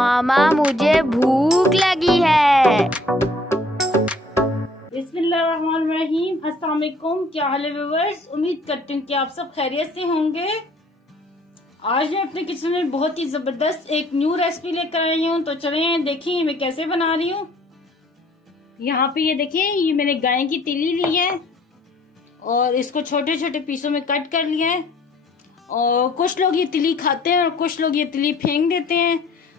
मामा मुझे भूख लगी है। बिस्मिल्लाहिर्रहमानिर्रहीम। अस्सलाम वालेकुम। क्या हाल है व्यूअर्स? उम्मीद करती हूँ कि आप सब खैरियत से होंगे। आज मैं अपने किचन में बहुत ही जबरदस्त एक न्यू रेसिपी लेकर आई हूँ। तो चलें देखिए मैं कैसे बना रही हूँ। यहाँ पे ये देखिए, ये मैंने गाय की तिली ली है और इसको छोटे छोटे पीसों में कट कर लिया है। और कुछ लोग ये तिली खाते हैं और कुछ लोग ये तिली फेंक देते हैं।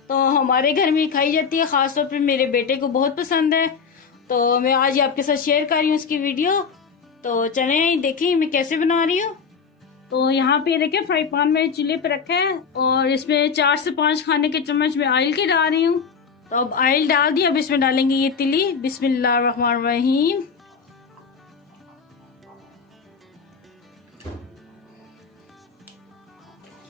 तो हमारे घर में खाई जाती है, खासतौर पे मेरे बेटे को बहुत पसंद है। तो मैं आज आपके साथ शेयर कर रही हूँ उसकी वीडियो। तो चलें देखिए मैं कैसे बना रही हूँ। तो यहाँ पे देखिए फ्राई पैन मैंने चूल्हे पे रखा है और इसमें 4 से 5 खाने के चम्मच में ऑयल के डाल रही हूँ। तो अब ऑयल डाल दिया, अब इसमें डालेंगे ये तिली। बिस्मिल्लाहिर्रहमानिर्रहीम।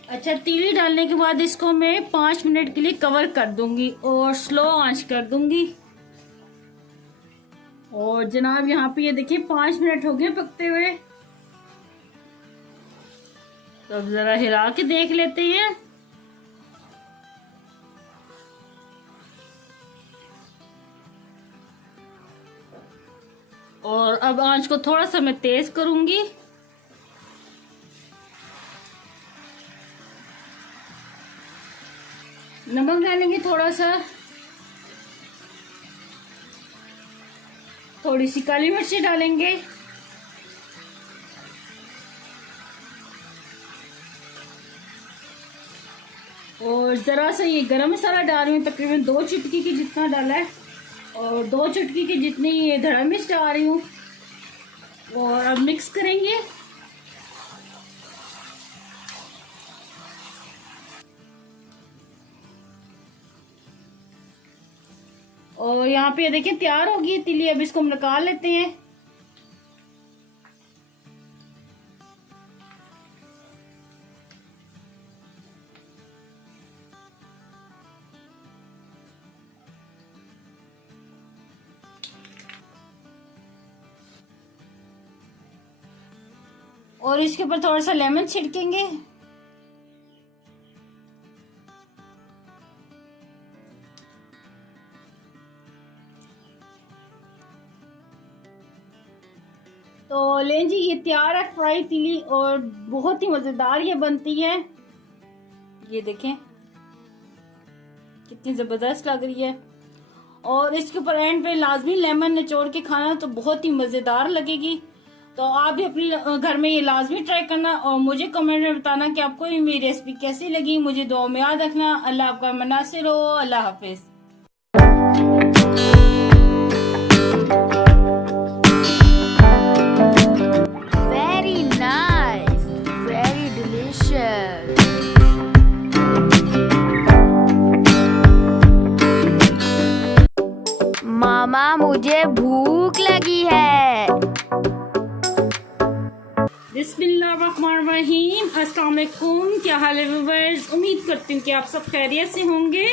अच्छा, तिली डालने के बाद इसको मैं 5 मिनट के लिए कवर कर दूंगी और स्लो आंच कर दूंगी। और जनाब यहाँ पे ये देखिए 5 मिनट हो गए पकते हुए। तो अब जरा हिला के देख लेते हैं। और अब आंच को थोड़ा सा मैं तेज करूंगी। नमक डालेंगे थोड़ा सा, थोड़ी सी काली मिर्ची डालेंगे और जरा सा ये गरम मसाला डाल रही हूँ, तकरीबन 2 चुटकी की जितना डाला है और 2 चुटकी की जितनी ये धड़ा मिर्च डाल रही हूँ। और अब मिक्स करेंगे। और यहाँ पे देखिए तैयार होगी तिली। अब इसको हम निकाल लेते हैं। और इसके ऊपर थोड़ा सा लेमन छिड़केंगे। तो लें जी, ये तैयार है फ्राई तिली और बहुत ही मजेदार ये बनती है। ये देखें कितनी जबरदस्त लग रही है। और इसके ऊपर एंड पे लाजमी लेमन निचोड़ के खाना तो बहुत ही मजेदार लगेगी। तो आप भी अपने घर में ये लाजमी ट्राई करना और मुझे कमेंट में बताना कि आपको ये मेरी रेसिपी कैसी लगी। मुझे दुआ में याद रखना। अल्लाह आपका मनासिर हो। अल्लाह हाफिज। Very nice, very delicious. मामा मुझे भूख लगी है। बिस्मिल्लाहिर्रहमानिर्रहीम। अस्सलाम वालेकुम। क्या हाल है व्यूअर्स? उम्मीद करती हूँ कि आप सब खैरियत से होंगे।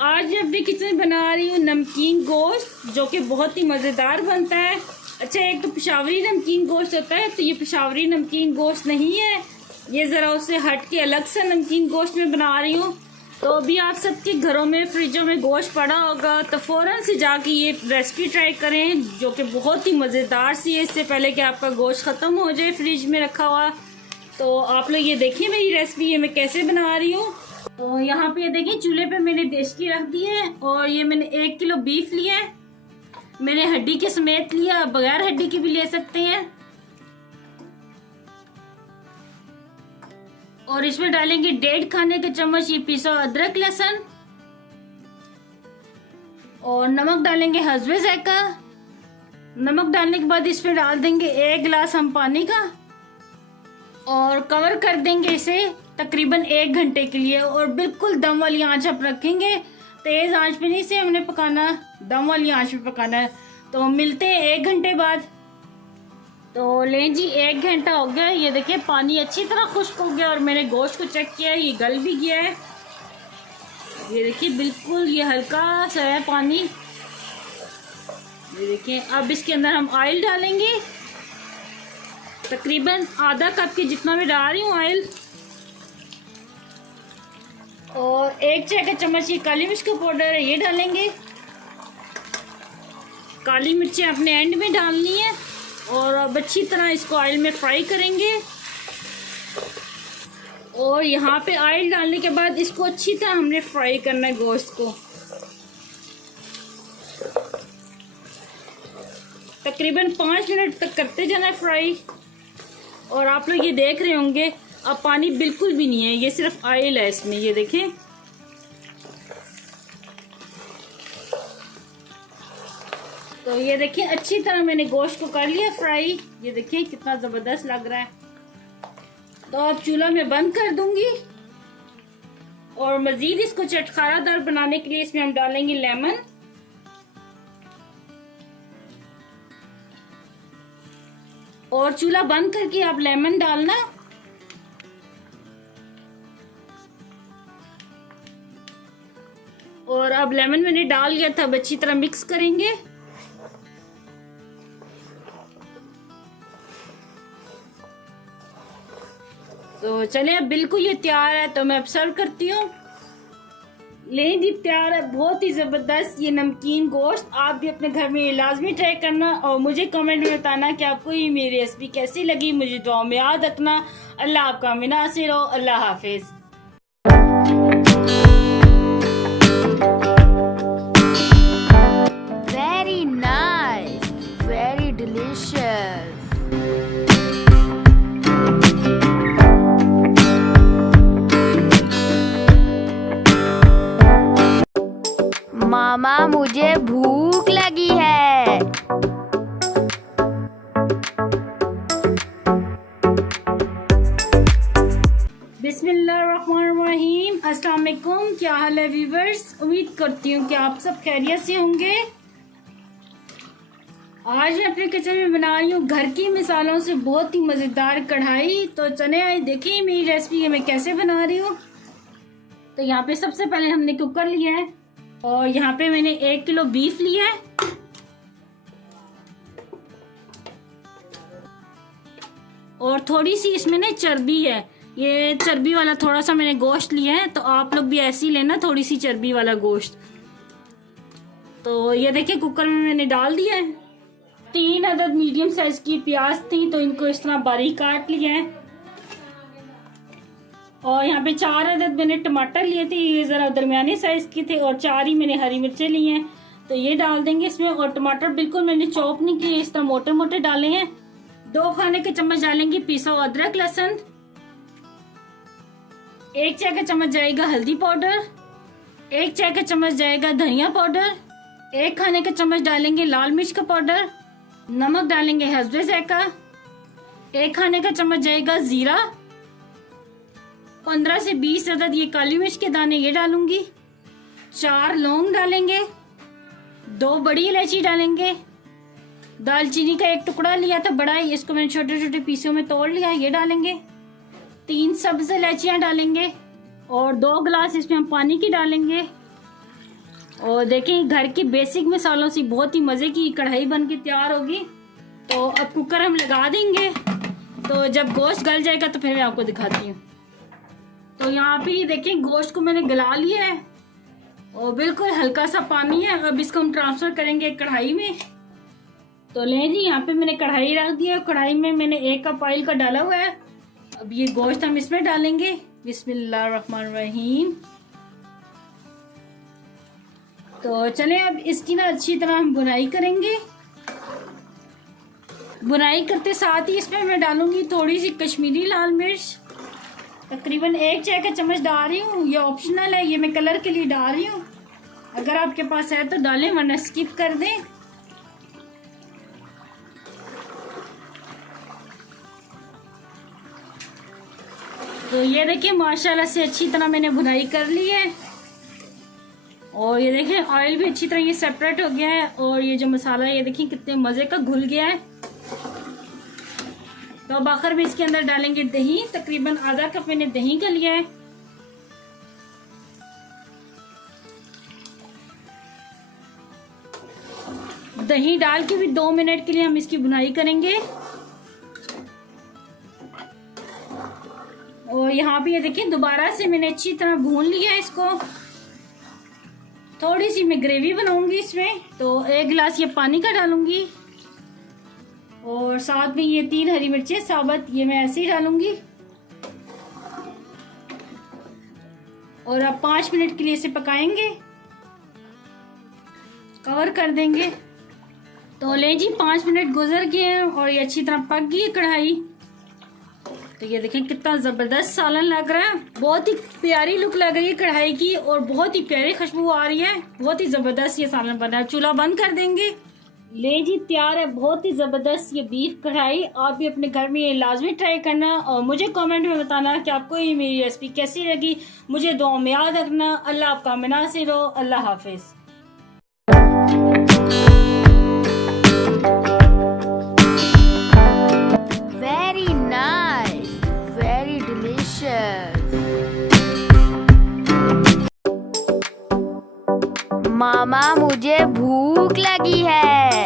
आज मैं अपने किचन में बना रही हूँ नमकीन गोश्त, जो कि बहुत ही मज़ेदार बनता है। अच्छा, एक तो पेशावरी नमकीन गोश्त होता है, तो ये पेशावरी नमकीन गोश्त नहीं है, ये ज़रा उससे हट के अलग सा नमकीन गोश्त में बना रही हूँ। तो अभी आप सबके घरों में फ्रिजों में गोश्त पड़ा होगा, तो फ़ौरन से जाके ये रेसिपी ट्राई करें, जो कि बहुत ही मज़ेदार सी है। इससे पहले कि आपका गोश्त ख़त्म हो जाए फ्रिज में रखा हुआ। तो आप लोग ये देखिए मेरी रेसिपी ये मैं कैसे बना रही हूँ। तो यहाँ पे ये देखिए चूल्हे पे मैंने देशकी रख दी है और ये मैंने 1 किलो बीफ लिया है। मैंने हड्डी के समेत लिया, बगैर हड्डी की भी ले सकते हैं। और इसमें डालेंगे 1.5 खाने के चम्मच ये पिसा अदरक लहसुन और नमक डालेंगे हस्बे ज़ायका। नमक डालने के बाद इसमें डाल देंगे 1 गिलास हम पानी का और कवर कर देंगे इसे तकरीबन 1 घंटे के लिए। और बिल्कुल दम वाली आंच आप रखेंगे, तेज आंच पे नहीं से हमने पकाना, दम वाली आंच पे पकाना है। तो मिलते हैं 1 घंटे बाद। तो लें जी 1 घंटा हो गया। ये देखिए पानी अच्छी तरह खुश्क हो गया और मैंने गोश्त को चेक किया है, ये गल भी गया है। ये देखिए बिल्कुल ये हल्का सा है पानी। ये देखिए अब इसके अंदर हम ऑयल डालेंगे, तकरीबन आधा कप के जितना मैं डाल रही हूँ ऑयल। और 1 चाय का चम्मच ये काली मिर्च का पाउडर है, ये डालेंगे। काली मिर्चें अपने एंड में डालनी है और अब अच्छी तरह इसको ऑयल में फ्राई करेंगे। और यहाँ पे ऑयल डालने के बाद इसको अच्छी तरह हमने फ्राई करना है गोश्त को। तकरीबन 5 मिनट तक करते जाना है फ्राई। और आप लोग ये देख रहे होंगे अब पानी बिल्कुल भी नहीं है, ये सिर्फ ऑयल है इसमें, ये देखें। तो ये देखिए अच्छी तरह मैंने गोश्त को कर लिया फ्राई। ये देखिए कितना जबरदस्त लग रहा है। तो अब चूल्हा में बंद कर दूंगी और मजीद इसको चटखारादार बनाने के लिए इसमें हम डालेंगे लेमन। और चूल्हा बंद करके आप लेमन डालना। और अब लेमन मैंने डाल लिया था, अब अच्छी तरह मिक्स करेंगे। तो चले अब बिल्कुल ये तैयार है, तो मैं अब सर्व करती हूँ। ले जी तैयार है, बहुत ही जबरदस्त ये नमकीन गोश्त। आप भी अपने घर में लाजमी ट्राई करना और मुझे कमेंट में बताना कि आपको ये मेरी रेसिपी कैसी लगी। मुझे दुआ में याद रखना। अल्लाह आपका मुनासिर हो। अल्लाह हाफिज। Very nice, very delicious. मामा मुझे भूख लगी है। बिस्मिल्लाहिर्रहमानिर्रहीम। अस्सलाम वालेकुम। क्या हाल है व्यूवर्स? उम्मीद करती हूँ कि आप सब खैरियत से होंगे। आज मैं अपने किचन में बना रही हूँ घर की मिसालों से बहुत ही मज़ेदार कढ़ाई। तो चले आए देखिए मेरी रेसिपी मैं कैसे बना रही हूँ। तो यहाँ पे सबसे पहले हमने कुकर लिया है और यहाँ पे मैंने 1 किलो बीफ लिया है। और थोड़ी सी इसमें ना चर्बी है, ये चर्बी वाला थोड़ा सा मैंने गोश्त लिया है। तो आप लोग भी ऐसे ही लेना, थोड़ी सी चर्बी वाला गोश्त। तो ये देखिए कुकर में मैंने डाल दिया है। 3 अदद मीडियम साइज की प्याज थी, तो इनको इस तरह बारीक काट लिया है। और यहाँ पे 4 अदद मैंने टमाटर लिए थे, ये जरा दरमियाने साइज के थे। और 4 ही मैंने हरी मिर्चें ली हैं, तो ये डाल देंगे इसमें। और टमाटर बिल्कुल मैंने चॉप नहीं किए, इस तरह मोटे मोटे डाले हैं। 2 खाने के चम्मच डालेंगे पिसा हुआ अदरक लहसुन। 1 चाय का चम्मच जाएगा हल्दी पाउडर। 1 चाय का चम्मच जाएगा धनिया पाउडर। 1 खाने का चम्मच डालेंगे लाल मिर्च का पाउडर। नमक डालेंगे हस्बे ज़ायका। 1 खाने का चम्मच जाएगा जीरा। 15 से 20 अदद ये काली मिर्च के दाने ये डालूंगी। 4 लौंग डालेंगे। 2 बड़ी इलायची डालेंगे। दालचीनी का 1 टुकड़ा लिया था बड़ा ही, इसको मैंने छोटे छोटे पीसों में तोड़ लिया, ये डालेंगे। 3 सब्ज इलायचियां डालेंगे और 2 गिलास इसमें हम पानी की डालेंगे। और देखें घर की बेसिक मसालों से बहुत ही मजे की कढ़ाई बन के तैयार होगी। तो अब कुकर हम लगा देंगे, तो जब गोश्त गल जाएगा तो फिर मैं आपको दिखाती हूँ। तो यहाँ पे देखें गोश्त को मैंने गला लिया है और बिल्कुल हल्का सा पानी है। अब इसको हम ट्रांसफर करेंगे कढ़ाई में। तो लें जी यहाँ पे मैंने कढ़ाई रख दिया। कढ़ाई में मैंने 1 कप ऑयल का डाला हुआ है। अब ये गोश्त हम इसमें डालेंगे। बिस्मिल्लाहिर्रहमानिर्रहीम। तो चलें अब इसकी ना अच्छी तरह हम बुनाई करेंगे। बुनाई करते साथ ही इसमें मैं डालूंगी थोड़ी सी कश्मीरी लाल मिर्च। तकरीबन 1 चाय का चम्मच डाल रही हूँ, ये ऑप्शनल है, ये मैं कलर के लिए डाल रही हूँ। अगर आपके पास है तो डालें वरना स्किप कर दें। तो ये देखिए माशाल्लाह से अच्छी तरह मैंने बुनाई कर ली है। और ये देखें ऑयल भी अच्छी तरह ये सेपरेट हो गया है। और ये जो मसाला है ये देखिए कितने मजे का घुल गया है। तो अब आखिर में इसके अंदर डालेंगे दही। तकरीबन आधा कप मैंने दही का लिया है। दही डाल के भी 2 मिनट के लिए हम इसकी बुनाई करेंगे। और यहाँ पे ये देखिए दोबारा से मैंने अच्छी तरह भून लिया है इसको। थोड़ी सी मैं ग्रेवी बनाऊंगी इसमें, तो 1 गिलास ये पानी का डालूंगी और साथ में ये 3 हरी मिर्चें साबुत ये मैं ऐसे ही डालूंगी और अब 5 मिनट के लिए इसे पकाएंगे, कवर कर देंगे। तो ले जी 5 मिनट गुजर गए हैं और ये अच्छी तरह पक गई है कढ़ाई। तो ये देखें कितना जबरदस्त सालन लग रहा है, बहुत ही प्यारी लुक लग रही है कढ़ाई की और बहुत ही प्यारी खुशबू आ रही है। बहुत ही जबरदस्त ये सालन बना है। चूल्हा बंद कर देंगे। ले जी तैयार है बहुत ही जबरदस्त ये बीफ कढ़ाई। आप भी अपने घर में ये लाजमी ट्राई करना और मुझे कमेंट में बताना कि आपको ये मेरी रेसिपी कैसी लगी। मुझे दुआ में याद रखना। अल्लाह आपका मुनासिर हो। अल्लाह हाफिज। Very nice, very delicious. मामा मुझे भूख लगी है।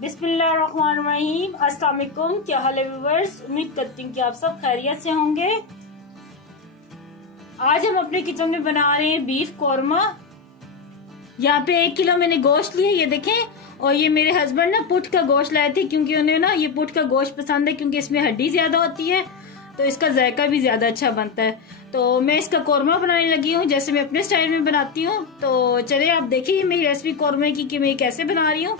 बिस्मिल्लाहिर्रहमानिर्रहीम। अस्सलाम वालेकुम। क्या हाल है व्यूअर्स? उम्मीद करती हूँ कि आप सब खैरियत से होंगे। आज हम अपने किचन में बना रहे हैं बीफ कौरमा। यहाँ पे 1 किलो मैंने गोश्त लिया, ये देखें। और ये मेरे हस्बैंड ना पुट का गोश्त लाए थे क्योंकि उन्हें ना ये पुट का गोश्त पसंद है क्योंकि इसमें हड्डी ज्यादा होती है तो इसका जायका भी ज्यादा अच्छा बनता है। तो मैं इसका कौरमा बनाने लगी हूँ जैसे मैं अपने स्टाइल में बनाती हूँ। तो चलिए आप देखिए मेरी रेसिपी कौरमे की कि मैं कैसे बना रही हूँ।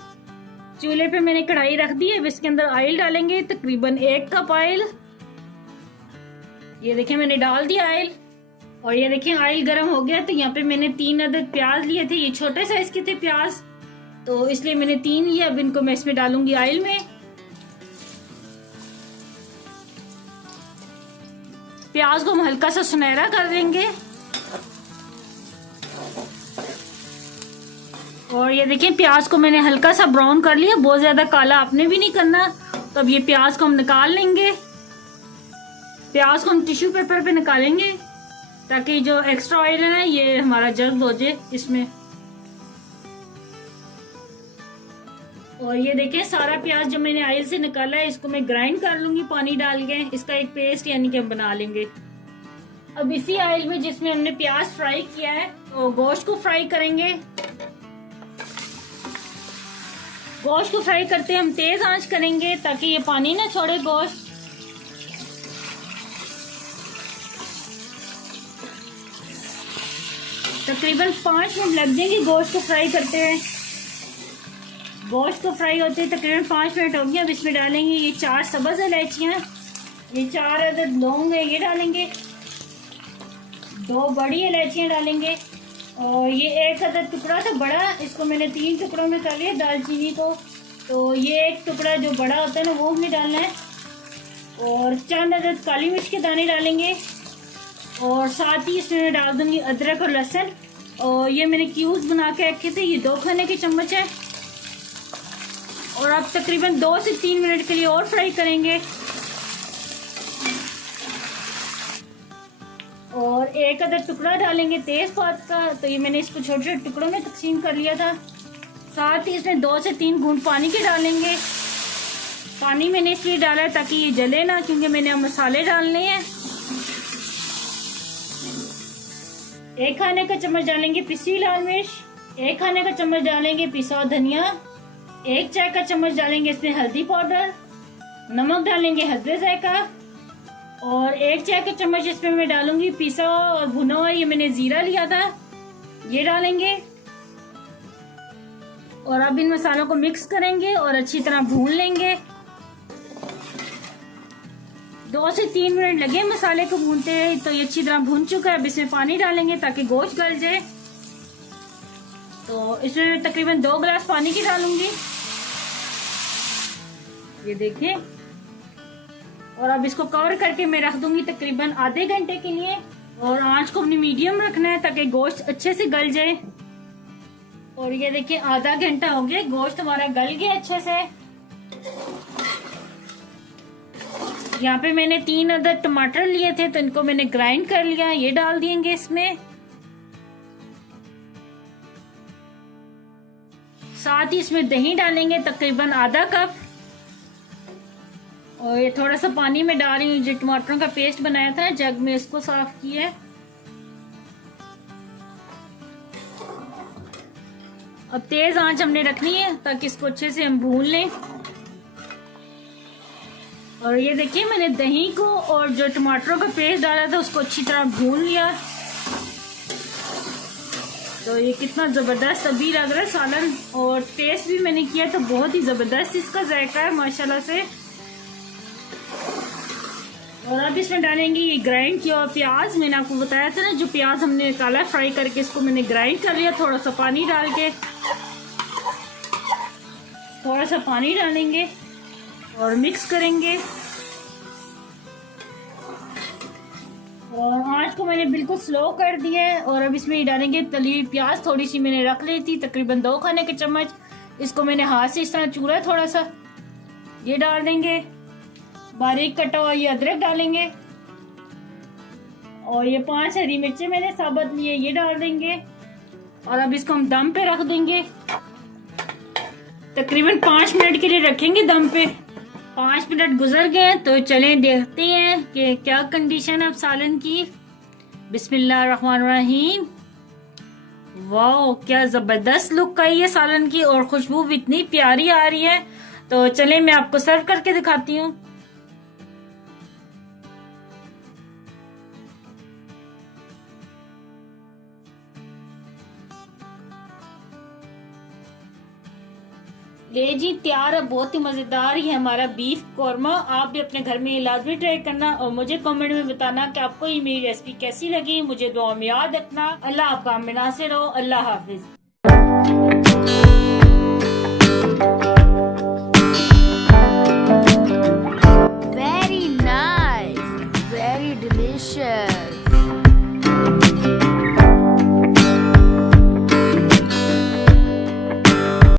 चूल्हे पे मैंने कढ़ाई रख दी है। अब इसके अंदर ऑयल डालेंगे, तकरीबन 1 कप ऑयल। ये देखिए मैंने डाल दिया ऑयल और ये देखिए ऑयल गर्म हो गया। तो यहाँ पे मैंने 3 अदद प्याज लिए थे, ये छोटे साइज के थे प्याज तो इसलिए मैंने 3 लिए। अब इनको मैं इसमें डालूंगी ऑयल में। प्याज को हम हल्का सा सुनहरा कर देंगे और ये देखिए प्याज को मैंने हल्का सा ब्राउन कर लिया, बहुत ज्यादा काला आपने भी नहीं करना। तो अब ये प्याज को हम निकाल लेंगे। प्याज को हम टिश्यू पेपर पे निकालेंगे ताकि जो एक्स्ट्रा ऑयल है ना ये हमारा जल्द हो जाए इसमें। और ये देखिए सारा प्याज जो मैंने ऑयल से निकाला है इसको मैं ग्राइंड कर लूंगी पानी डाल के। इसका एक पेस्ट यानी कि हम बना लेंगे। अब इसी ऑयल में जिसमें हमने प्याज फ्राई किया है तो गोश्त को फ्राई करेंगे। गोश्त को फ्राई करते हम तेज आंच करेंगे ताकि ये पानी ना छोड़े गोश्त। तकरीबन 5 मिनट लग जाएंगे गोश्त को फ्राई करते हैं। गोश्त को फ्राई होते हैं तकरीबन 5 मिनट हो गए। अब इसमें डालेंगे ये 4 सब्ज़ इलायचियाँ, ये 4 अदद लौंग है ये डालेंगे, 2 बड़ी इलायचियाँ डालेंगे और ये 1 अदद टुकड़ा था बड़ा, इसको मैंने 3 टुकड़ों में कर लिया दालचीनी को। तो ये 1 टुकड़ा जो बड़ा होता है ना वो हमें डालना है और चंद अदद काली मिर्च के दाने डालेंगे और साथ ही इसमें मैं डाल दूंगी अदरक और लहसुन। और ये मैंने क्यूब्स बना के रखे थे, ये 2 खाने के चम्मच है। और अब तकरीबन 2 से 3 मिनट के लिए और फ्राई करेंगे। और 1 अदद टुकड़ा डालेंगे तेजपात का, तो ये मैंने इसको छोटे छोटे टुकड़ों में तकसीम कर लिया था। साथ ही इसमें 2 से 3 घूंट पानी के डालेंगे। पानी मैंने इसलिए डाला है ताकि ये जले ना, क्योंकि मैंने मसाले डालने हैं। 1 खाने का चम्मच डालेंगे पिसी लाल मिर्च, 1 खाने का चम्मच डालेंगे पिसा धनिया, 1 चाय का चम्मच डालेंगे इसमें हल्दी पाउडर, नमक डालेंगे हस्बे जायका और 1 चाय का चम्मच इसमें मैं डालूंगी पिसा और भुना हुआ ये मैंने जीरा लिया था ये डालेंगे। और अब इन मसालों को मिक्स करेंगे और अच्छी तरह भून लेंगे। 2 से 3 मिनट लगे मसाले को भूनते हैं। तो ये अच्छी तरह भून चुका है। अब इसमें पानी डालेंगे ताकि गोश्त गल जाए। तो इसमें मैं तकरीबन 2 गिलास पानी की डालूंगी, ये देखिए। और अब इसको कवर करके मैं रख दूंगी तकरीबन आधे घंटे के लिए। और आंच को अपनी मीडियम रखना है ताकि गोश्त अच्छे से गल जाए। और ये देखिए आधा घंटा हो गया, गोश्त हमारा गल गया अच्छे से। यहाँ पे मैंने 3 अदद टमाटर लिए थे तो इनको मैंने ग्राइंड कर लिया, ये डाल देंगे इसमें। साथ ही इसमें दही डालेंगे तकरीबन आधा कप। और ये थोड़ा सा पानी में डाल रही हूँ, जो टमाटरों का पेस्ट बनाया था जग में, इसको साफ किया है। अब तेज आंच हमने रखनी है ताकि इसको अच्छे से हम भून लें। और ये देखिए मैंने दही को और जो टमाटरों का पेस्ट डाला था उसको अच्छी तरह भून लिया। तो ये कितना जबरदस्त अभी लग रहा है सालन, और टेस्ट भी मैंने किया तो बहुत ही जबरदस्त इसका जायका है माशाल्लाह से। और अब इसमें डालेंगे ये ग्राइंड किया हुआ प्याज। मैंने आपको बताया था ना, जो प्याज हमने निकाला फ्राई करके, इसको मैंने ग्राइंड कर लिया थोड़ा सा पानी डाल के। थोड़ा सा पानी डालेंगे और मिक्स करेंगे। और आंच को मैंने बिल्कुल स्लो कर दिया है। और अब इसमें डालेंगे तली हुई प्याज, थोड़ी सी मैंने रख ली थी, तकरीबन 2 खाने के चम्मच। इसको मैंने हाथ से इस तरह चूरा है थोड़ा सा, ये डाल देंगे। बारीक कटा हुआ ये अदरक डालेंगे। और ये 5 हरी मिर्चें मैंने साबुत लिए, ये डाल देंगे। और अब इसको हम दम पे रख देंगे, तकरीबन 5 मिनट के लिए रखेंगे दम पे। 5 मिनट गुजर गए तो चलें देखते हैं कि क्या कंडीशन है अब सालन की। बिस्मिल्लाहिर्रहमानिर्रहीम। वाह, क्या जबरदस्त लुक आई है सालन की, और खुशबू भी इतनी प्यारी आ रही है। तो चलें मैं आपको सर्व करके दिखाती हूँ। ले जी, तैयार है, बहुत ही मजेदार ही है हमारा बीफ कौरमा। आप भी अपने घर में लाजमी ट्राई करना और मुझे कमेंट में बताना कि आपको ये मेरी रेसिपी कैसी लगी। मुझे दुआ में याद रखना। अल्लाह आपका नासिर हो। अल्लाह हाफिज।